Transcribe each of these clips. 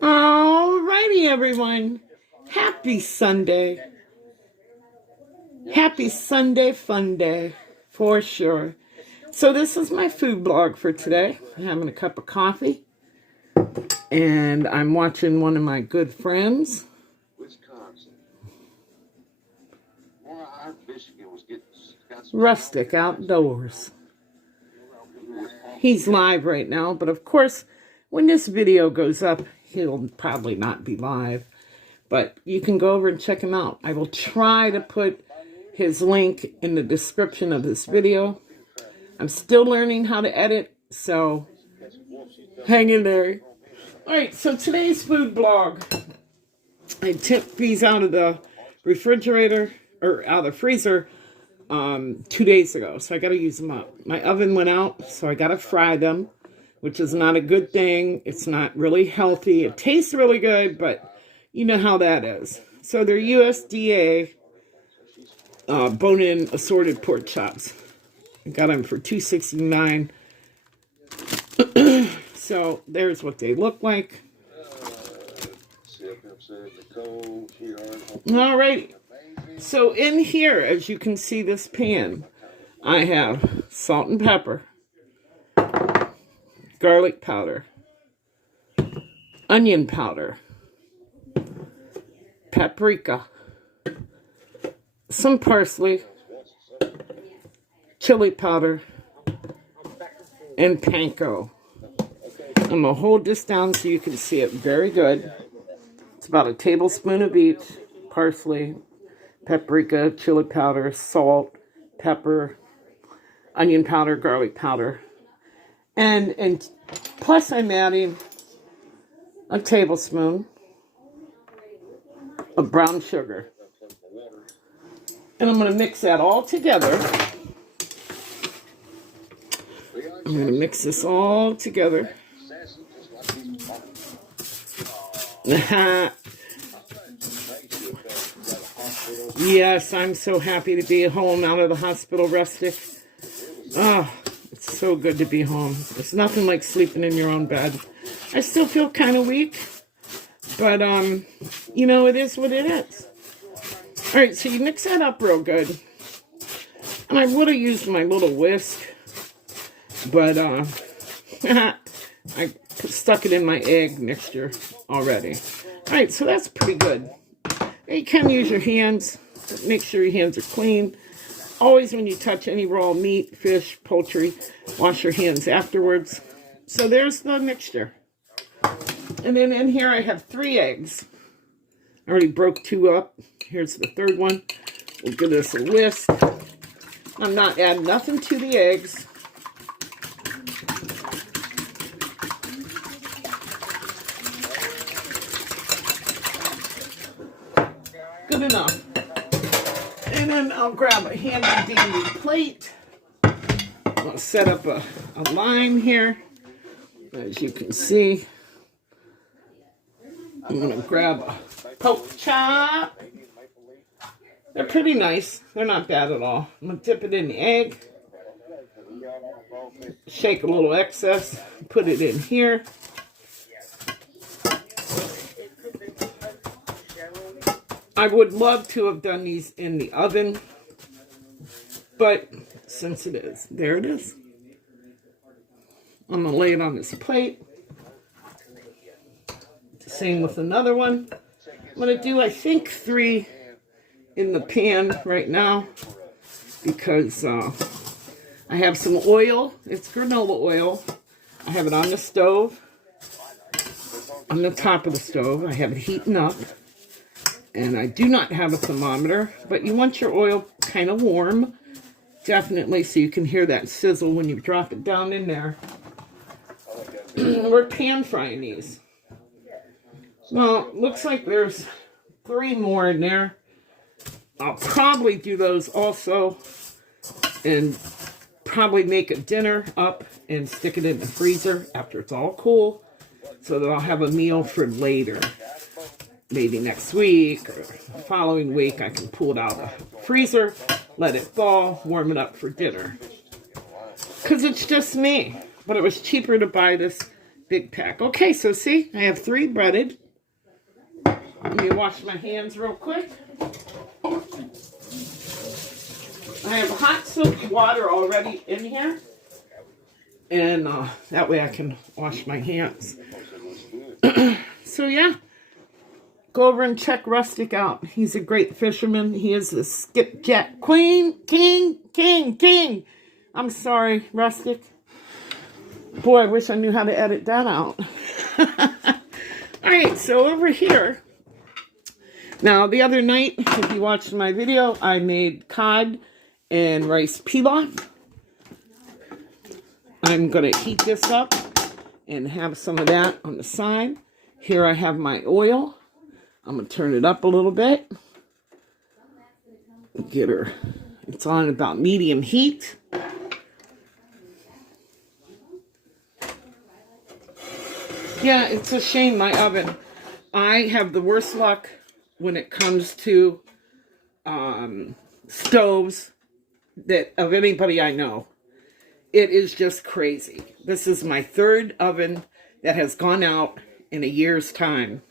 Alrighty, everyone. Happy Sunday. Happy Sunday fun day, for sure. So this is my food blog for today. I'm having a cup of coffee, and I'm watching one of my good friends, Rustic Outdoors. He's live right now, but of course, when this video goes up, he'll probably not be live. But you can go over and check him out. I will try to put his link in the description of this video. I'm still learning how to edit, so hang in there. Alright, so today's food blog. I took these out of the refrigerator, or out of the freezer, 2 days ago, so I got to use them up. My oven went out, so I got to fry them, which is not a good thing. It's not really healthy. It tastes really good, but you know how that is. So they're USDA bone-in assorted pork chops. I got them for $2.69. So there's what they look like. All right. So in here, as you can see this pan, I have salt and pepper, garlic powder, onion powder, paprika, some parsley, chili powder, and panko. I'm going to hold this down so you can see it very good. It's about a tablespoon of each: parsley, paprika, chili powder, salt, pepper, onion powder, garlic powder. And plus I'm adding a tablespoon of brown sugar. And I'm going to mix that all together. I'm going to mix this all together. Yes, I'm so happy to be home out of the hospital, Rustic. Oh, it's so good to be home. There's nothing like sleeping in your own bed. I still feel kind of weak, but, you know, it is what it is. All right, so you mix that up real good. And I would have used my little whisk, but, I stuck it in my egg mixture already. All right, so that's pretty good. You can use your hands. Make sure your hands are clean. Always when you touch any raw meat, fish, poultry, wash your hands afterwards. So there's the mixture. And then in here I have 3 eggs. I already broke 2 up. Here's the third one. We'll give this a whisk. I'm not adding nothing to the eggs. Good enough. And then I'll grab a handy dandy plate. I'll set up a line here. As you can see, I'm going to grab a pork chop. They're pretty nice. They're not bad at all. I'm going to dip it in the egg. Shake a little excess. Put it in here. I would love to have done these in the oven, but since it is, there it is. I'm going to lay it on this plate. Same with another one. I'm going to do, I think, 3 in the pan right now because I have some oil. It's granola oil. I have it on the stove, on the top of the stove. I have it heating up. And I do not have a thermometer, but you want your oil kind of warm, definitely, so you can hear that sizzle when you drop it down in there. We're pan frying these. Well, looks like there's 3 more in there. I'll probably do those also, and probably make a dinner up and stick it in the freezer after it's all cool, so that I'll have a meal for later. Maybe next week or the following week, I can pull it out of the freezer, let it thaw, warm it up for dinner. Because it's just me. But it was cheaper to buy this big pack. Okay, so see, I have 3 breaded. Let me wash my hands real quick. I have hot soap water already in here. And that way I can wash my hands. So yeah, go over and check Rustic out. He's a great fisherman. He is the skipjack king. I'm sorry, Rustic. Boy, I wish I knew how to edit that out. All right, so over here. Now, the other night, if you watched my video, I made cod and rice pilaf. I'm going to heat this up and have some of that on the side. Here I have my oil. I'm going to turn it up a little bit. Get her. It's on about medium heat. Yeah, it's a shame, my oven. I have the worst luck when it comes to stoves that of anybody I know. It is just crazy. This is my 3rd oven that has gone out in a year's time.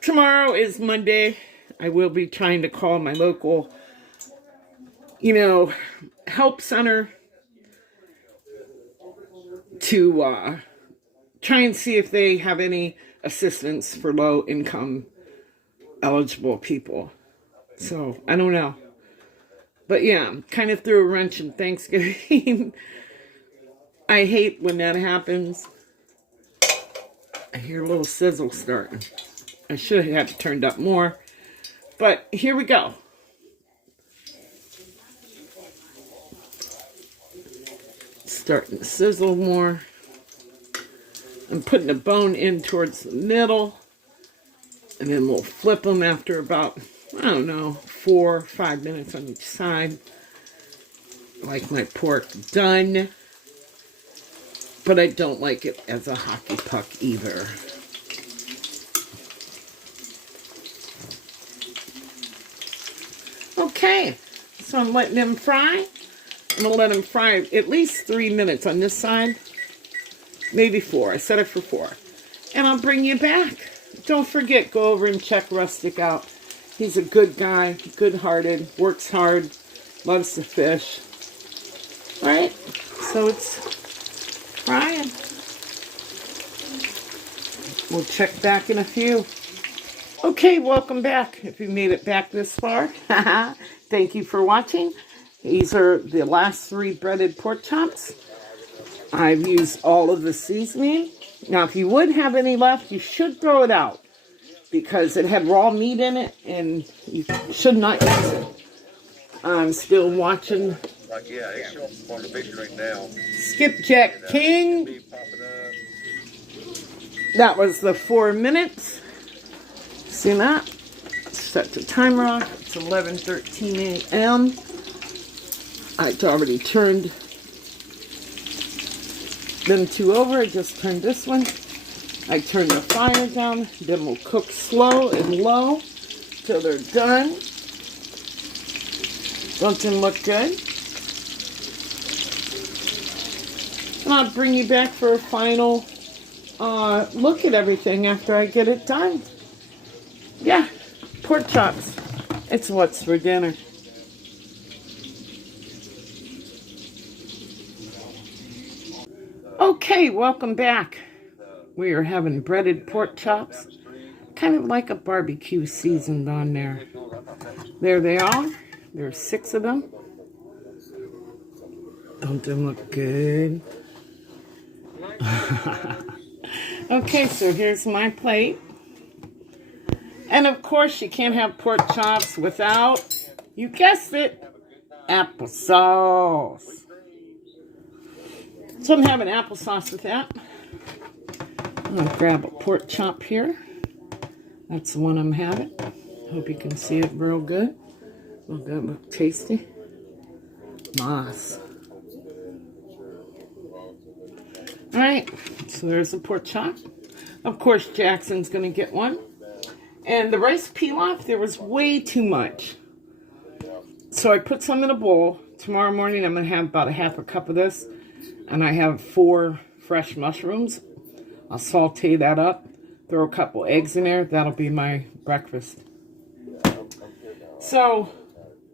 Tomorrow is Monday. I will be trying to call my local, help center to try and see if they have any assistance for low-income eligible people. So, I don't know. But yeah, kind of threw a wrench in Thanksgiving. I hate when that happens. I hear a little sizzle starting. I should have had it turned up more. But here we go. Starting to sizzle more. I'm putting the bone in towards the middle. And then we'll flip them after about, I don't know, 4 or 5 minutes on each side. I like my pork done. But I don't like it as a hockey puck either. Okay, so I'm letting them fry. I'm going to let them fry at least 3 minutes on this side. Maybe 4. I set it for 4. And I'll bring you back. Don't forget, go over and check Rustic out. He's a good guy, good-hearted, works hard, loves to fish. All right, so it's frying. We'll check back in a few. Okay, welcome back. If you made it back this far, thank you for watching. These are the last 3 breaded pork chops. I've used all of the seasoning. Now, if you would have any left, you should throw it out because it had raw meat in it, and you should not use it. I'm still watching. It's on the picture right now. Skipjack King. That was the 4 minutes. See that? Set the timer off. It's 11:13 a.m. I'd already turned them 2 over. I just turned this one. I turn the fire down. Then we'll cook slow and low till they're done. Don't them look good? And I'll bring you back for a final look at everything after I get it done. Yeah, pork chops. It's what's for dinner. Okay, welcome back. We are having breaded pork chops. Kind of like a barbecue seasoned on there. There they are. There's 6 of them. Don't them look good? Okay, so here's my plate. And of course, you can't have pork chops without, you guessed it, applesauce. So I'm having applesauce with that. I'm going to grab a pork chop here. That's the one I'm having. Hope you can see it real good. Will that look tasty? Nice. Alright, so there's the pork chop. Of course, Jackson's going to get one. And the rice pilaf, there was way too much. So I put some in a bowl. Tomorrow morning, I'm going to have about a half a cup of this. And I have 4 fresh mushrooms. I'll saute that up, throw a couple eggs in there. That'll be my breakfast. So,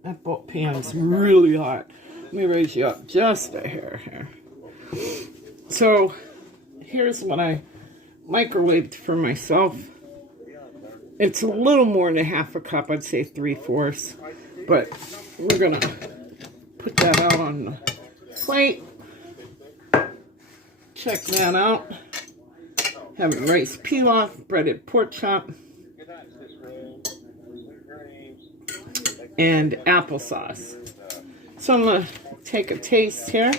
that pan's really hot. Let me raise you up just a hair here. So, here's what I microwaved for myself. It's a little more than a half a cup. I'd say 3/4. But we're going to put that out on the plate. Check that out. Having rice pilaf, breaded pork chop, and applesauce. So I'm going to take a taste here.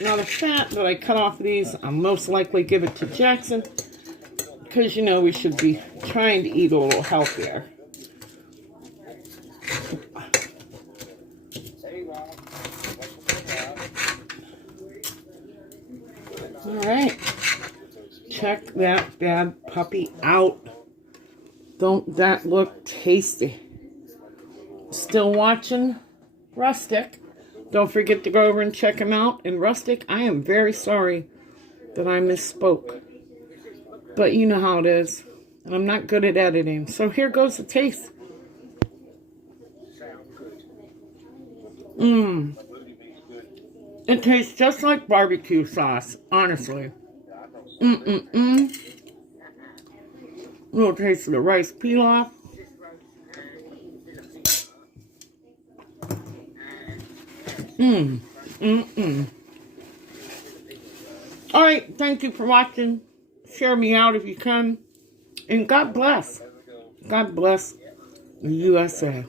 Now the fat that I cut off of these, I'll most likely give it to Jackson, because you know we should be trying to eat a little healthier. Alright, check that bad puppy out. Don't that look tasty? Still watching Rustic? Don't forget to go over and check him out. And Rustic, I am very sorry that I misspoke. But you know how it is. And I'm not good at editing. So here goes the taste. It tastes just like barbecue sauce, honestly. Little taste of the rice pilaf. Alright, thank you for watching. Share me out if you can. And God bless. God bless the USA.